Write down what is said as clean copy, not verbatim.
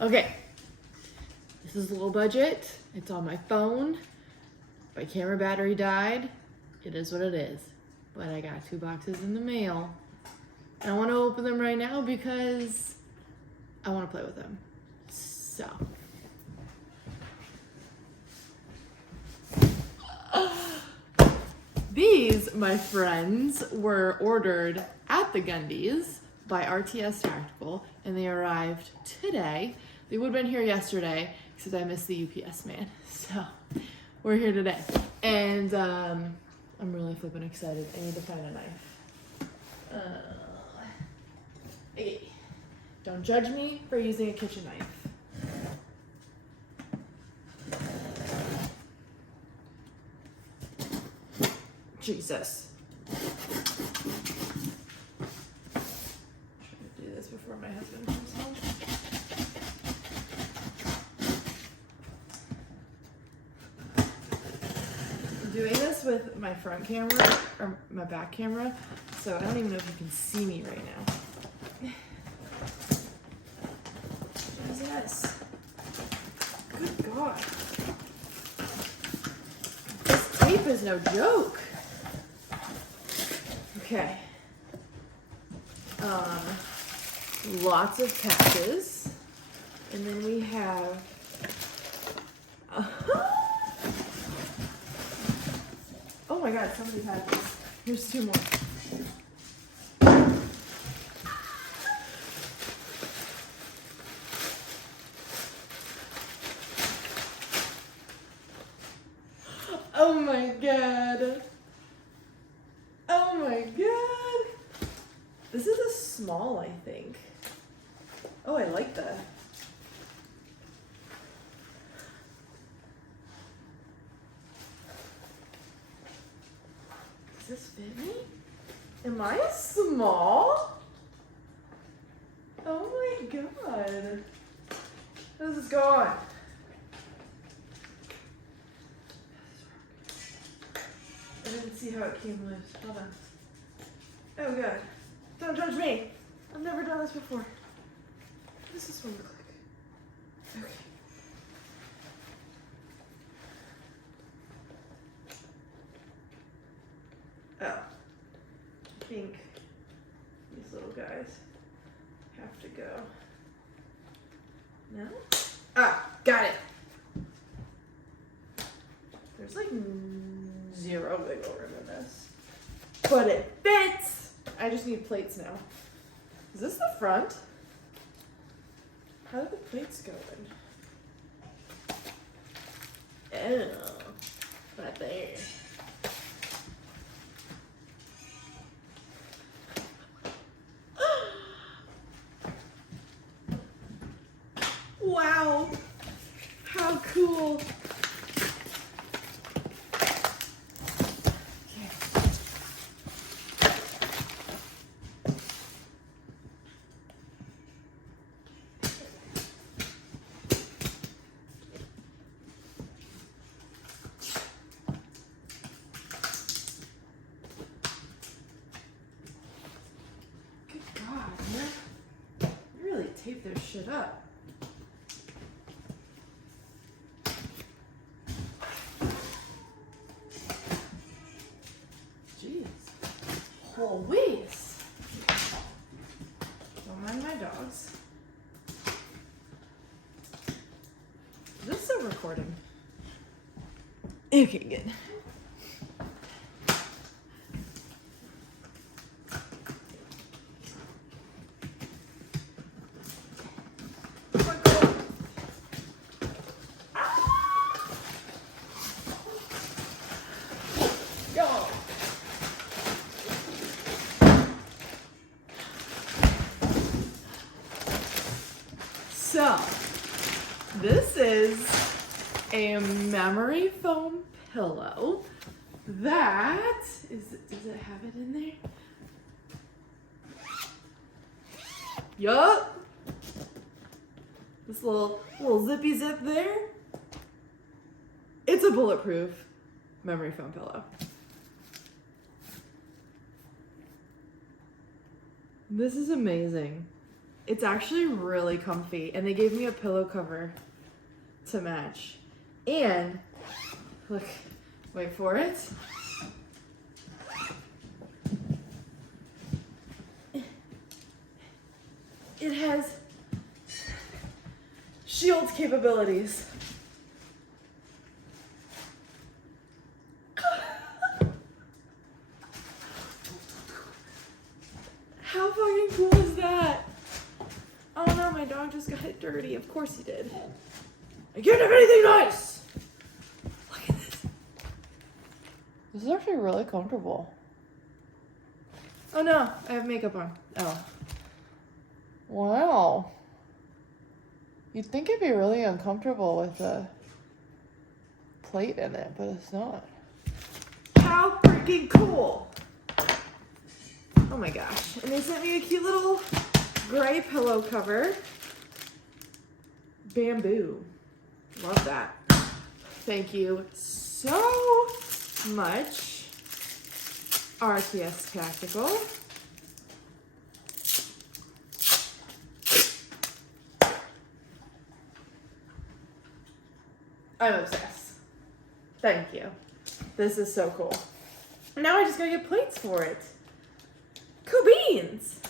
Okay, this is low budget. It's on my phone. My camera battery died. It is what it is. But I got 2 boxes in the mail. And I want to open them right now because I want to play with them. So. These, my friends, were ordered at the Gundies by RTS Tactical, and they arrived today. They would have been here yesterday, because I missed the UPS man. So, we're here today. And I'm really flipping excited. I need to find a knife. Okay. Don't judge me for using a kitchen knife. Jesus. I'm trying to do this before my husband comes home. I'm doing this with my front camera, or my back camera, so I don't even know if you can see me right now. Jesus. Good God. This tape is no joke. Okay. Lots of patches. And then we have oh my God, somebody had this. Here's 2 more. Oh my God. Oh my God. This is a small, I think. Oh, I like that. Does this fit me? Am I small? Oh my God. This is gone. I didn't see how it came loose. Hold on. Oh God. Don't judge me. I've never done this before. What does this one look like? Okay. Oh. I think these little guys have to go. No? Ah, got it. There's like 0 wiggle room in this. But it fits! I just need plates now. Is this the front? How do the plates go in? Oh, right there. Wow! How cool! Tape their shit up. Jeez. Always. Don't mind my dogs. Is this still recording? Okay, good. So, this is a memory foam pillow that is, does it have it in there? Yup. This little zippy zip there. It's a bulletproof memory foam pillow. This is amazing. It's actually really comfy, and they gave me a pillow cover to match. And look, wait for it. It has shield capabilities. How fucking cool is that? Oh no, my dog just got it dirty. Of course he did. I can't have anything nice. Look at this. This is actually really comfortable. Oh no, I have makeup on. Oh. Wow. You'd think it'd be really uncomfortable with a plate in it, but it's not. How freaking cool! Oh my gosh. And they sent me a cute little gray pillow cover. Bamboo. Love that. Thank you so much, RTS Tactical. I'm obsessed. Thank you. This is so cool. Now I just gotta get plates for it. Cool beans!